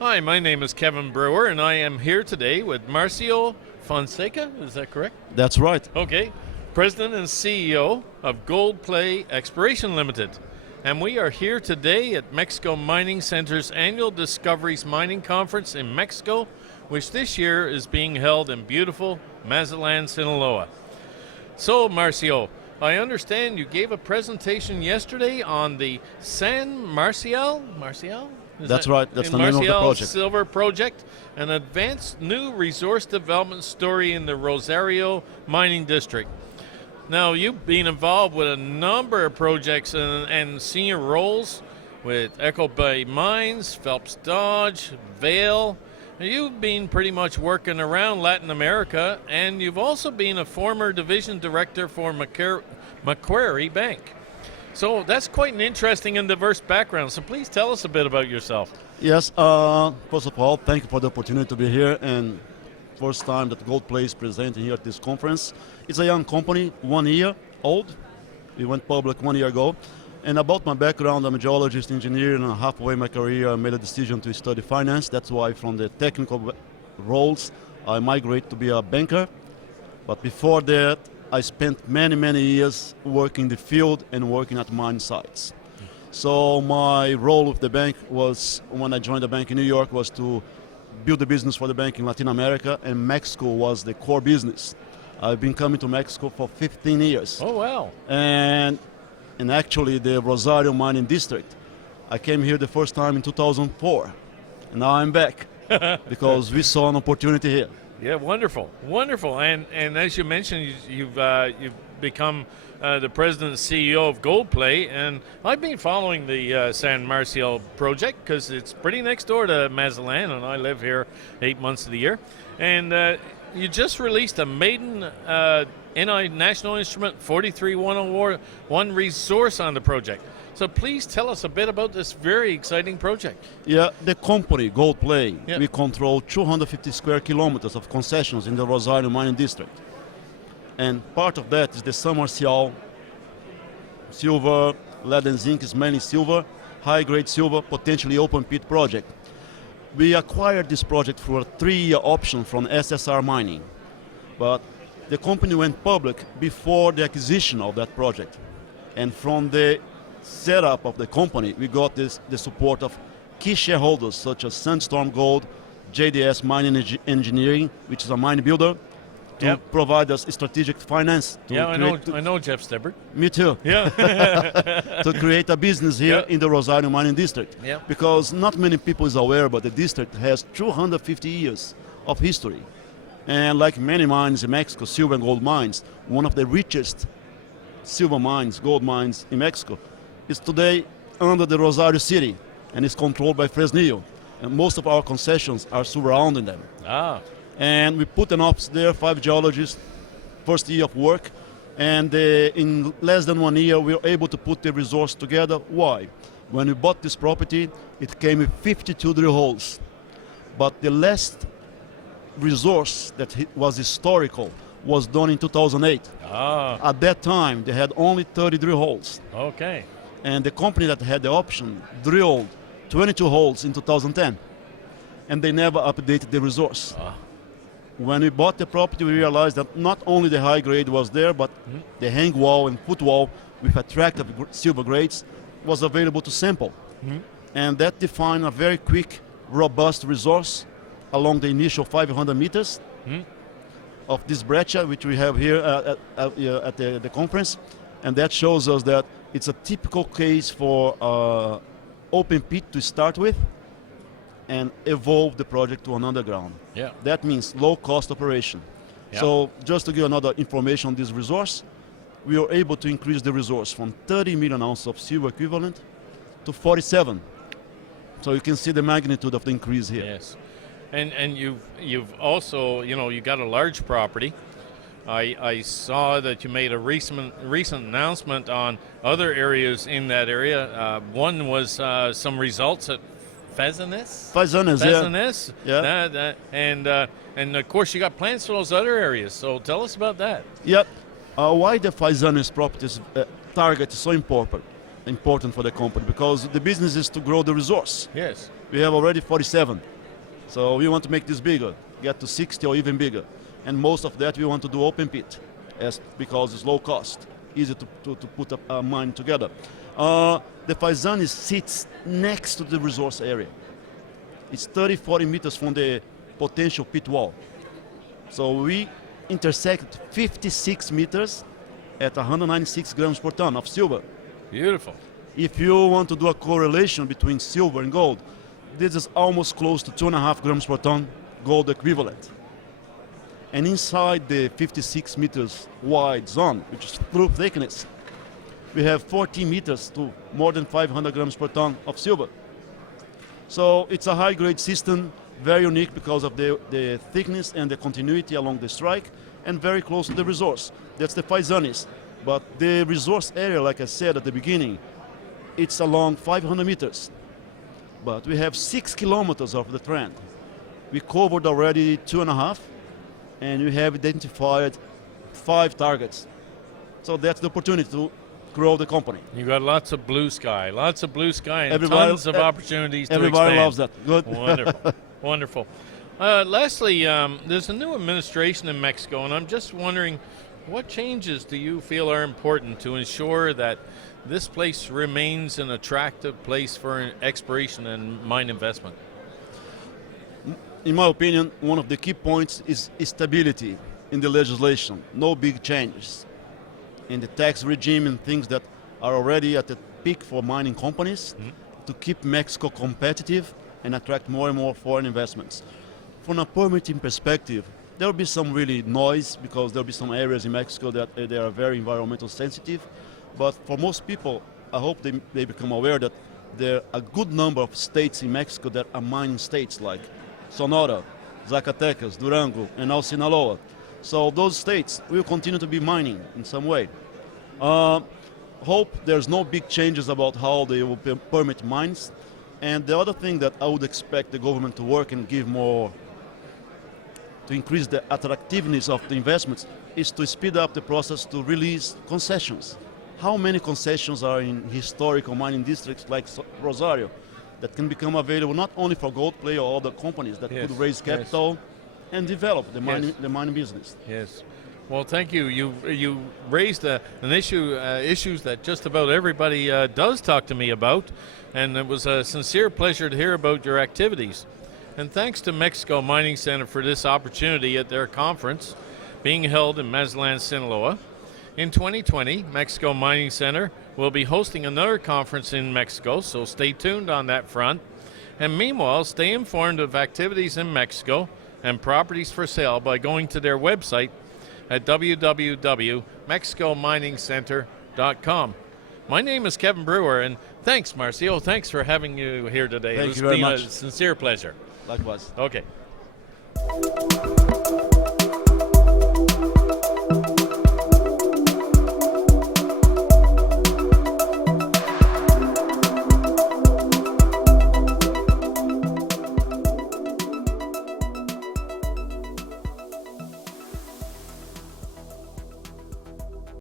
Hi, my name is Kevin Brewer, and I am here today with Marcio Fonseca. Is that correct? That's right. Okay. President and CEO of Goldplay Exploration Ltd. And we are here today at Mexico Mining Center's annual Discoveries Mining Conference in Mexico, which this year is being held in beautiful Mazatlan, Sinaloa. So, Marcio, I understand you gave a presentation yesterday on the San Marcial? That's right. That's the name of the project. Silver Project, an advanced new resource development story in the Rosario Mining District. Now, you've been involved with a number of projects and senior roles with Echo Bay Mines, Phelps Dodge, Vale. You've been pretty much working around Latin America, and you've also been a former division director for Macquarie Bank. So that's quite an interesting and diverse background. So please tell us a bit about yourself. Yes, first of all, thank you for the opportunity to be here, and first time that Goldplay is presenting here at this conference. It's a young company, 1 year old. We went public 1 year ago. And about my background, I'm a geologist, engineer, and halfway my career I made a decision to study finance. That's why from the technical roles, I migrate to be a banker. But before that, I spent many years working in the field and working at mine sites. So my role with the bank was, when I joined the bank in New York, was to build the business for the bank in Latin America, and Mexico was the core business. I've been coming to Mexico for 15 years. Oh, wow. And actually the Rosario Mining District. I came here the first time in 2004, and now I'm back because we saw an opportunity here. Yeah, wonderful. And as you mentioned, you've become the president and CEO of Goldplay, and I've been following the San Marcial project because it's pretty next door to Mazatlan, and I live here 8 months of the year. And you just released a maiden NI National Instrument 43101 resource on the project. So please tell us a bit about this very exciting project. Yeah, the company, Goldplay, we control 250 square kilometers of concessions in the Rosario Mining District. And part of that is the San Marcial silver, lead and zinc is mainly silver, high-grade silver, potentially open pit project. We acquired this project through a 3-year option from SSR Mining. But the company went public before the acquisition of that project. And from the setup of the company, we got the support of key shareholders such as Sandstorm Gold, JDS Mining Engineering, which is a mine builder, to provide us strategic finance. I know Jeff Stebbert. Me too. Yeah. To create a business here in the Rosario Mining District. Yeah. Because not many people is aware, but the district has 250 years of history. And like many mines in Mexico, silver and gold mines, one of the richest silver mines, gold mines in Mexico, is today under the Rosario city and is controlled by Fresnillo. And most of our concessions are surrounding them. And we put an office there, 5 geologists, first year of work, and in less than 1 year we were able to put the resource together. Why? When we bought this property, it came with 52 drill holes. But the resource that was historical was done in 2008. At that time, they had only 30 drill holes. Okay. And the company that had the option drilled 22 holes in 2010. And they never updated the resource. When we bought the property, we realized that not only the high grade was there, but the hang wall and footwall with attractive silver grades was available to sample. And that defined a very quick, robust resource along the initial 500 meters of this breccia, which we have here at the conference. And that shows us that it's a typical case for open pit to start with and evolve the project to an underground. Yeah. That means low cost operation. Yeah. So just to give another information on this resource, we were able to increase the resource from 30 million ounces of silver equivalent to 47. So you can see the magnitude of the increase here. Yes. And you've also, you got a large property. I saw that you made a recent announcement on other areas in that area. One was some results at Faizanes, yeah. And of course you got plans for those other areas. So tell us about that. Yep. Why the Faizanes properties target is so important important for the company because the business is to grow the resource. Yes. We have already 47. So we want to make this bigger, get to 60 or even bigger. And most of that we want to do open pit because it's low cost, easy to put a mine together. The Faisane sits next to the resource area. It's 30-40 meters from the potential pit wall. So we intersect 56 meters at 196 grams per ton of silver. Beautiful. If you want to do a correlation between silver and gold, this is almost close to 2.5 grams per ton gold equivalent. And inside the 56 meters wide zone, which is through thickness, we have 14 meters to more than 500 grams per ton of silver. So it's a high-grade system, very unique because of the thickness and the continuity along the strike, and very close to the resource. That's the Faisanes. But the resource area, like I said at the beginning, it's along 500 meters. But we have 6 kilometers of the trend. We covered already 2.5, and we have identified 5 targets. So that's the opportunity to grow the company. You got lots of blue sky and tons of opportunities to everybody expand. Loves that. Good. Wonderful. Wonderful. Lastly, there's a new administration in Mexico, and I'm just wondering, what changes do you feel are important to ensure that this place remains an attractive place for exploration and mine investment? In my opinion, one of the key points is stability in the legislation. No big changes in the tax regime and things that are already at the peak for mining companies to keep Mexico competitive and attract more and more foreign investments. From a permitting perspective, there will be some really noise because there will be some areas in Mexico that they are very environmental sensitive. But for most people, I hope they become aware that there are a good number of states in Mexico that are mining states like Sonora, Zacatecas, Durango, and now Sinaloa. So those states will continue to be mining in some way. Hope there's no big changes about how they will permit mines. And the other thing that I would expect the government to work and give more, to increase the attractiveness of the investments, is to speed up the process to release concessions. How many concessions are in historical mining districts like Rosario that can become available not only for Goldplay or other companies that could raise capital and develop the mining business? Yes. Well, thank you. You raised an issues that just about everybody does talk to me about, and it was a sincere pleasure to hear about your activities. And thanks to Mexico Mining Center for this opportunity at their conference being held in Mazatlan, Sinaloa. In 2020, Mexico Mining Center will be hosting another conference in Mexico, so stay tuned on that front. And meanwhile, stay informed of activities in Mexico and properties for sale by going to their website at www.mexicominingscenter.com. My name is Kevin Brewer, and thanks, Marcio. Thanks for having you here today. Thank you very much. It's been a sincere pleasure. Likewise. Okay.